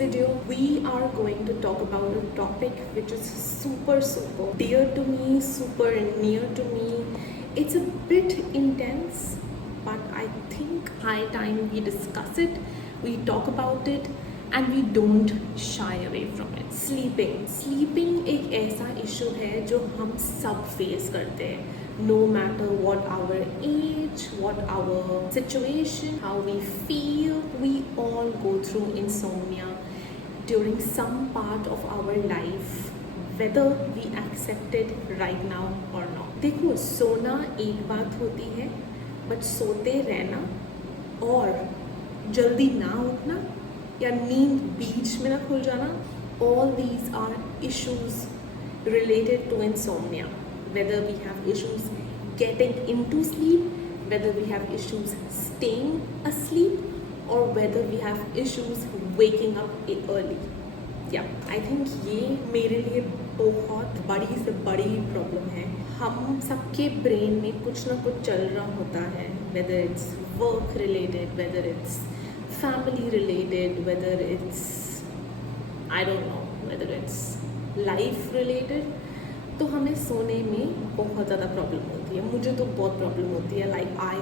video, we are going to talk about a topic which is super dear to me, super near to me. It's a bit intense, but I think high time we discuss it, we talk about it, and we don't shy away from it. Sleeping एक ऐसा issue है जो हम सब face करते हैं. No matter what our age, what our situation, how we feel, we all go through insomnia during some part of our life, whether we accept it right now or not. देखो, सोना एक बात होती है, but सोते रहना और जल्दी ना उठना या नींद बीच में ना खुल जाना, all these are issues related to insomnia. Whether we have issues getting into sleep, whether we have issues staying asleep, or whether we have issues waking up early. Yeah, I think ये मेरे लिए बहुत बड़ी से बड़ी problem है. हम सबके ब्रेन में कुछ ना कुछ चल रहा होता है, whether it's work related, whether it's family related, whether it's I don't know, whether it's life related. तो हमें सोने में बहुत ज़्यादा प्रॉब्लम होती है. मुझे तो बहुत प्रॉब्लम होती है. Like I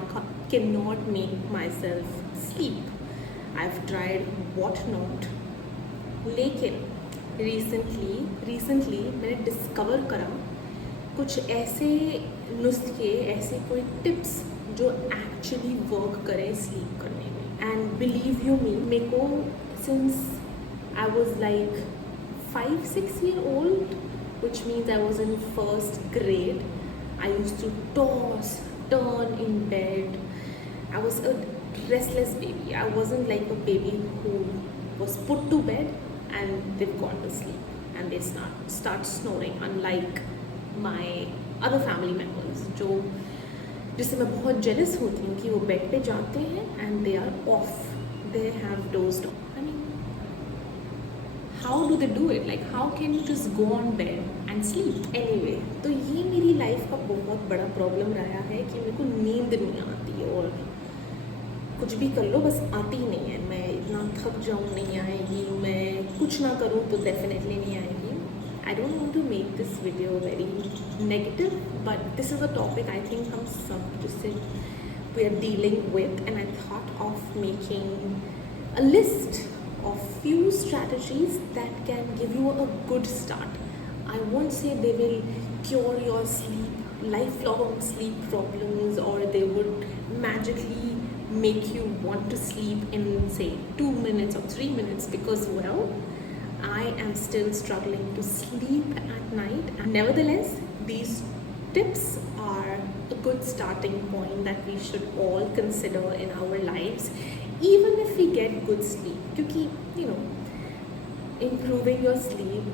can not make my self sleep. I have tried what not. लेकिन रिसेंटली मैंने डिस्कवर करा कुछ ऐसे नुस्खे, ऐसे कोई टिप्स जो एक्चुअली वर्क करें स्लीप करने में. एंड बिलीव यू मी, मेरे को since I was like 5-6 year old, which means I was in first grade, I used to toss, turn in bed. I was a restless baby. I wasn't like a baby who was put to bed and they've gone to sleep and they start snoring, unlike my other family members जो जिससे मैं बहुत jealous होती हूँ कि वो bed पे जाते हैं and they are off, they have dozed off. I mean, how do they do it? Like, how can you just go on bed and sleep? Anyway, तो ये मेरी लाइफ का बहुत बड़ा प्रॉब्लम रहा है कि मेरे को नींद नहीं आती और कुछ भी कर लो बस आती ही नहीं है. मैं इतना थक जाऊँ नहीं आएगी, मैं कुछ ना करूँ तो डेफिनेटली नहीं आएगी. I don't want to make this video very negative, but this is a topic I think हम सब जिससे we are dealing with, and I thought of making a list of few strategies that can give you a good start. I won't say they will cure your lifelong sleep problems, or they would magically make you want to sleep in say 2 minutes or 3 minutes, because well, I am still struggling to sleep at night. And nevertheless, these tips are a good starting point that we should all consider in our lives, even if we get good sleep. Because you know, improving your sleep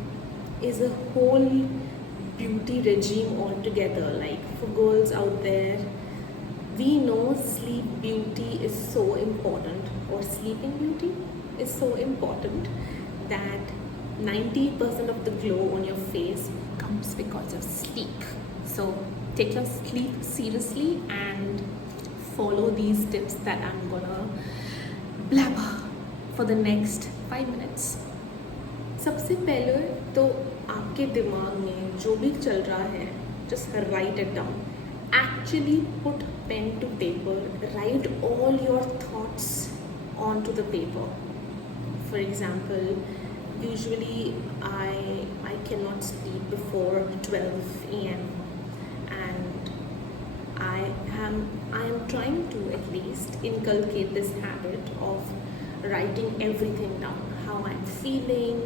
is a whole beauty regime altogether. Like, for girls out there, we know sleep beauty is so important, or sleeping beauty is so important, that 90% of the glow on your face comes because of sleep. So take your sleep seriously and follow these tips that I'm gonna blabber for the next 5 minutes. सबसे पहले तो आपके दिमाग में जो भी चल रहा है, just write it down. Actually put pen to paper, write all your thoughts onto the paper. For example, usually I cannot sleep before 12 a.m. and I am trying to at least inculcate this habit of writing everything down. How I'm feeling,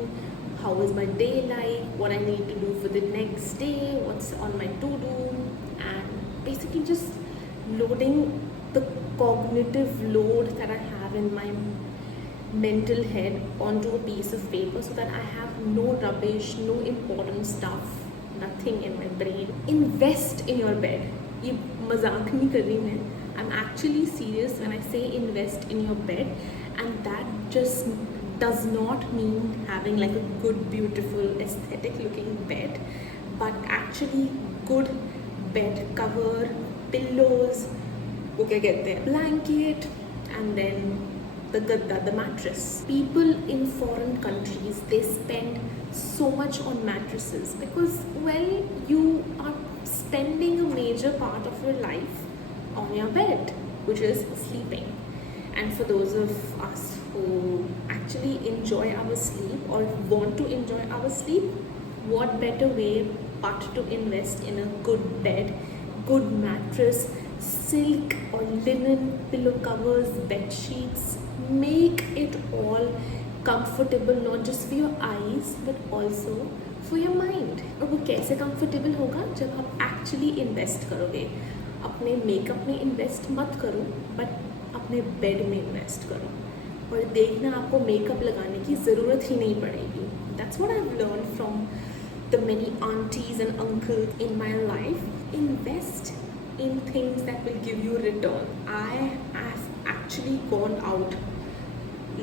how is my day like, what I need to do for the next day, what's on my to-do, and basically just loading the cognitive load that I have in my mental head onto a piece of paper, so that I have no rubbish, no important stuff, nothing in my brain. Invest in your bed. ये मजाक नहीं कर रही मैं. I'm actually serious when I say invest in your bed, and that just does not mean having like a good, beautiful, aesthetic looking bed, but actually good bed cover, pillows, वो क्या कहते हैं, blanket, and then the gadda, the mattress. People in foreign countries, they spend so much on mattresses because, well, you are spending a major part of your life on your bed, which is sleeping. And for those of us who actually enjoy our sleep or want to enjoy our sleep, what better way but to invest in a good bed, good mattress, silk or linen pillow covers, bed sheets. Make it all comfortable, not just for your eyes but also for your mind. और वो कैसे comfortable होगा जब आप actually invest करोगे. अपने makeup में invest मत करो बट अपने बेड में इन्वेस्ट करो और देखना आपको मेकअप लगाने की ज़रूरत ही नहीं पड़ेगी. That's what I have learn from the many aunties and uncles in my life. Invest in things that will give you return. I have actually gone out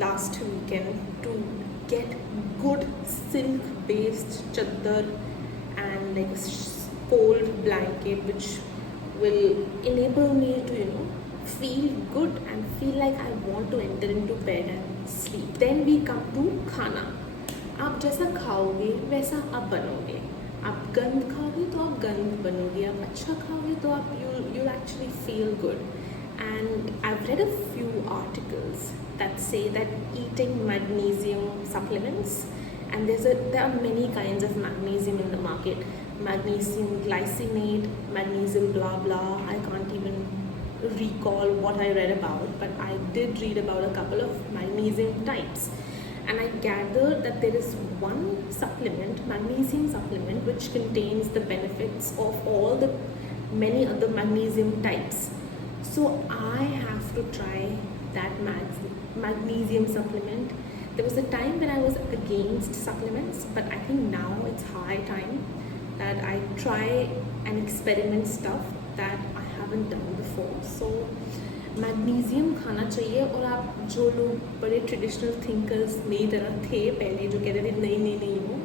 last weekend to get good silk based chadar and like a cold blanket which will enable me to feel good and feel like I want to enter into bed and sleep. Then we come to खाना. आप जैसा खाओगे वैसा आप बनोगे. आप गंद खाओगे तो आप गंद बनोगे. आप अच्छा खाओगे तो आप you'll actually feel good. And I've read a few articles that say that eating magnesium supplements, and there are many kinds of magnesium in the market. Magnesium glycinate, magnesium blah blah. I can't even recall what I read about, but I did read about a couple of magnesium types. And I gathered that there is one supplement, magnesium supplement, which contains the benefits of all the many other magnesium types. So I have to try that magnesium supplement. There was a time when I was against supplements, but I think now it's high time that I try and experiment stuff that I haven't done before. So magnesium खाना चाहिए. और आप जो लोग बड़े traditional thinkers मेरी तरह थे पहले जो कहते थे नहीं नहीं नहीं no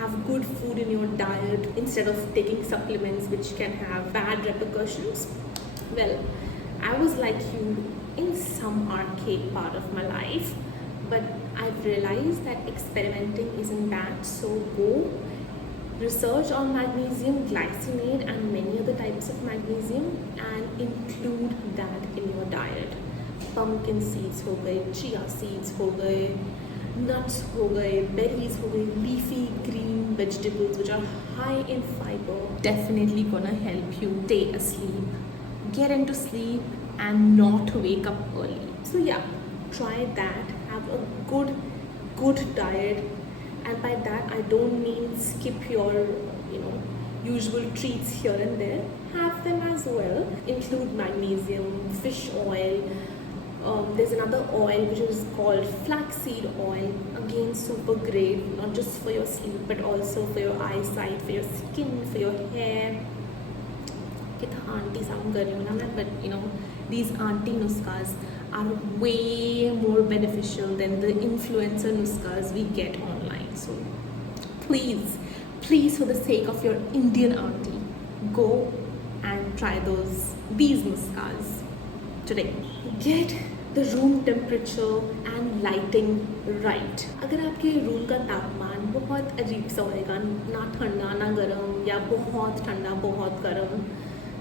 have good food in your diet instead of taking supplements which can have bad repercussions. Well, I was like you in some archaic part of my life, but I've realized that experimenting isn't bad. So go research on magnesium glycinate and many other types of magnesium and include that in your diet. Pumpkin seeds हो गए, chia seeds हो गए, nuts हो गए, berries हो गए, leafy green vegetables which are high in fiber, definitely gonna help you stay asleep, get into sleep and not wake up early. So yeah, try that. Have a good diet. And by that I don't mean skip your usual treats here and there. Have them as well. Include magnesium, fish oil. There's another oil which is called flaxseed oil. Again, super great, not just for your sleep but also for your eyesight, for your skin, for your hair. कितना aunty sound कर रही हूँ ना मैं, but these aunty nuskas are way more beneficial than the influencer nuskas we get online. So please, for the sake of your Indian auntie, go and try these nuskas today. Get the room temperature and lighting right. अगर आपके room का तापमान बहुत अजीब सा होएगा, ना ठंडा ना गर्म या बहुत ठंडा बहुत गर्म,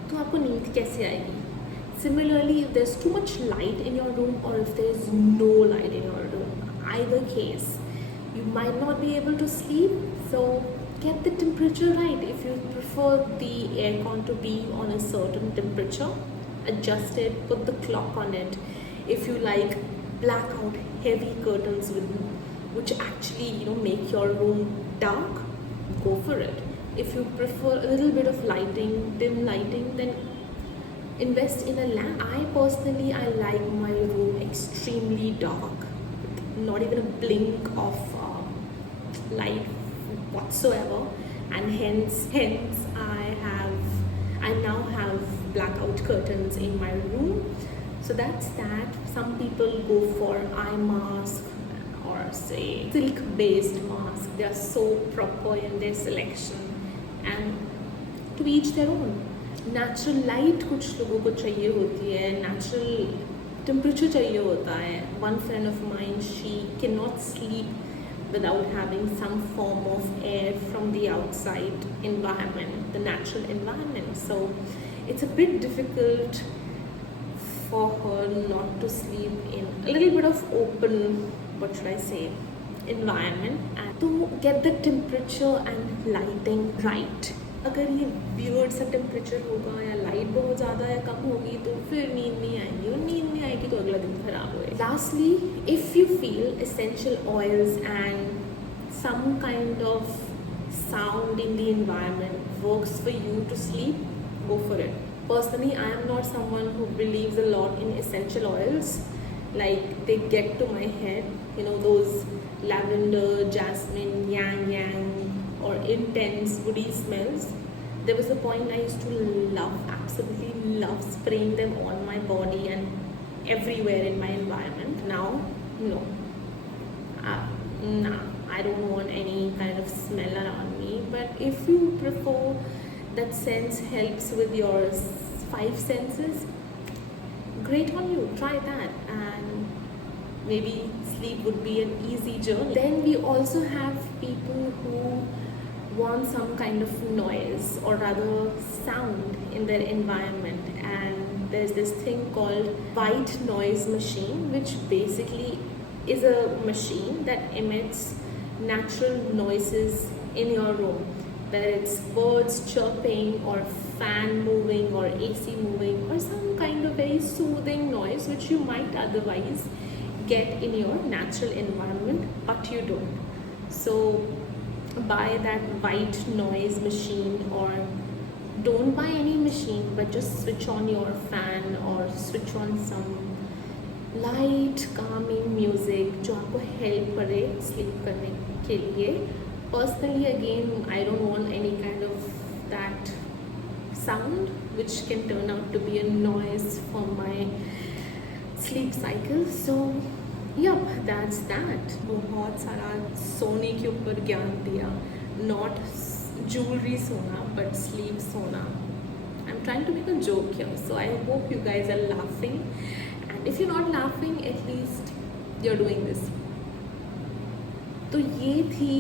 तो आपको नींद कैसे आएगी? Similarly, if there's too much light in your room or if there's no light in your room, either case, you might not be able to sleep. So get the temperature right. If you prefer the aircon to be on a certain temperature, adjust it, put the clock on it. If you like blackout heavy curtains which actually make your room dark, go for it. If you prefer a little bit of lighting, dim lighting, then invest in a lamp. I personally like my room extremely dark, not even a blink of light whatsoever, and hence I now have blackout curtains in my room. So that's that. Some people go for eye mask or say silk based mask. They are so proper in their selection, and to each their own. Natural light कुछ लोगों को चाहिए होती है, natural temperature चाहिए होता है. One friend of mine, she cannot sleep without having some form of air from the outside environment, the natural environment. So it's a bit difficult for her not to sleep in a little bit of open, what should I say, environment, and to get the temperature and lighting right. अगर ये weird सा temperature होगा या light बहुत ज़्यादा या कम होगी तो फिर नींद नहीं आएगी, और नींद नहीं आएगी तो अगला दिन खराब होएगा. Lastly, if you feel essential oils and some kind of sound in the environment works for you to sleep, go for it. Personally, I am not someone who believes a lot in essential oils. Like, they get to my head, you know, those lavender, jasmine, yang yang, or intense woody smells. There was a point I used to absolutely love spraying them on my body and everywhere in my environment. Now, no. Nah, I don't want any kind of smell around me. But if you prefer that sense helps with your 5 senses, great on you, try that, and maybe sleep would be an easy journey. Then we also have people who want some kind of noise, or rather sound, in their environment, and there's this thing called white noise machine, which basically is a machine that emits natural noises in your room, whether it's birds chirping or fan moving or AC moving or some kind of very soothing noise which you might otherwise get in your natural environment, but you don't. So buy that white noise machine, or don't buy any machine, but just switch on your fan or switch on some light calming music जो आपको help करे sleep करने के लिए. Personally again, I don't want any kind of that sound which can turn out to be a noise for my sleep cycle. So yup, that's that. बहुत सारा सोने के ऊपर ज्ञान दिया, नॉट ज्वेलरी सोना बट स्लीप सोना. I am trying to make a joke here, so I hope you guys are laughing. If you're not laughing, at least you're doing this. तो ये थी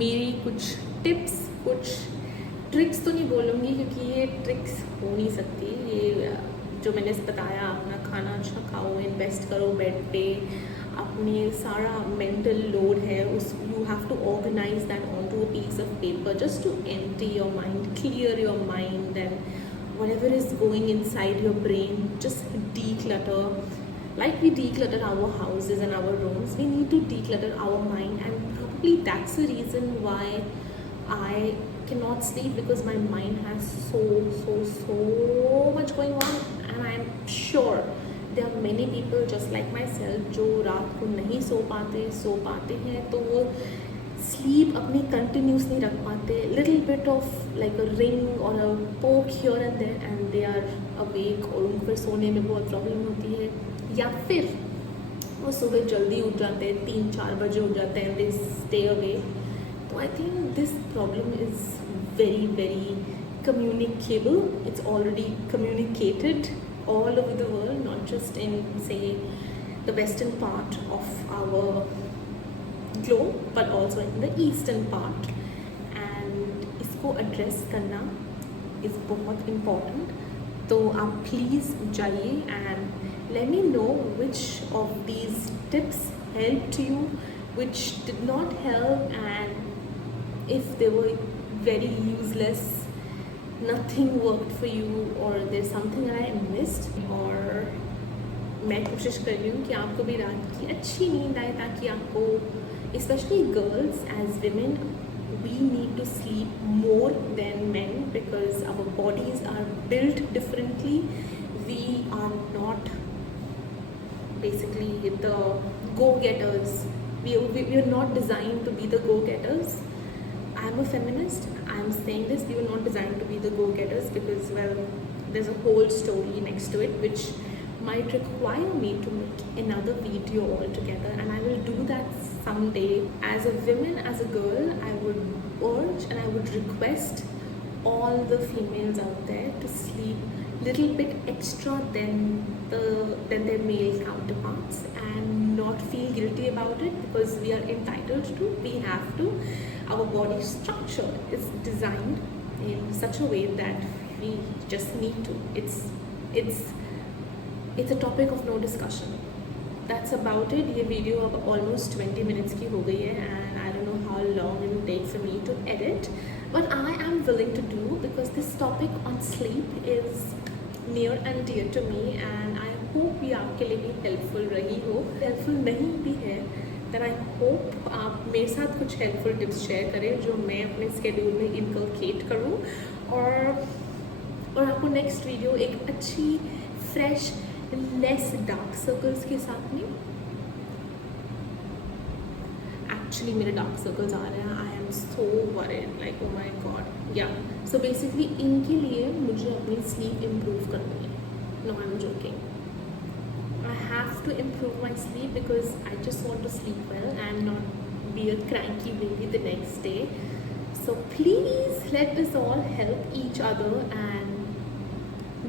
मेरी कुछ टिप्स, कुछ ट्रिक्स तो नहीं बोलूँगी क्योंकि ये ट्रिक्स हो नहीं सकती. ये जो मैंने बताया, अपना खाना अच्छा खाओ, इन्वेस्ट करो बेड पे, अपनी सारा मेंटल लोड है उस you have to organise that on to a piece of paper just to empty your mind, clear your mind, and whatever is going inside your brain, just declutter. Like we declutter our houses and our rooms, we need to declutter our mind, and probably that's the reason why I cannot sleep, because my mind has so much going on. And I am sure there are many people just like myself जो रात को नहीं सो पाते हैं तो वो sleep अपनी continuous नहीं रख पाते. Little bit of like a ring or a poke here and there and they are awake, और उनको फिर सोने में बहुत प्रॉब्लम होती है. या फिर वो सुबह जल्दी उठ जाते हैं, 3-4 बजे उठ जाते हैं, दे स्टे अवे. तो I think this problem is very very communicable. It's already communicated all over the world, not just in, say, the western part of our globe, but also in the eastern part. And इसको address करना is बहुत important. तो आप please जाइए and let me know which of these tips helped you, which did not help, and if they were very useless, nothing worked for you, or there's something that I missed. और मैं कोशिश कर रही हूँ कि आपको भी रात की अच्छी नींद आए, ताकि आपको, especially girls, as women, we need to sleep more than men because our bodies are built differently. We are not basically the go-getters. We are not designed to be the go-getters. I'm a feminist. I'm saying this. We were not designed to be the go-getters because, well, there's a whole story next to it which might require me to make another video altogether, and I will do that someday. As a woman, as a girl, I would urge and I would request all the females out there to sleep little bit extra than their male counterparts, and not feel guilty about it, because we are entitled to, we have to. Our body structure is designed in such a way that we just need to. It's a topic of no discussion. That's about it. ये video अब almost 20 minutes की हो गई है, and I don't know how long it will take for me to edit, but I am willing to do, because this topic on sleep is near and dear to me, and I hope ये आपके लिए भी helpful रही हो. Helpful नहीं भी है then I hope आप मेरे साथ कुछ हेल्पफुल टिप्स शेयर करें जो मैं अपने स्केड्यूल में इनकलकेट करूँ, और आपको नेक्स्ट वीडियो एक अच्छी फ्रेश लेस डार्क सर्कल्स के साथ में. एक्चुअली मेरे डार्क सर्कल्स आ रहे हैं. I am so worried, like oh my God. या सो बेसिकली इनके लिए मुझे अपनी स्लीप इम्प्रूव करनी है. No I am joking. I have to improve my sleep because I just want to sleep well and not be a cranky baby the next day. So please let us all help each other and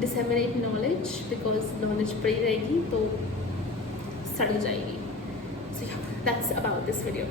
disseminate knowledge, because knowledge पड़ी रहेगी तो सड़ जाएगी. So yeah, that's about this video.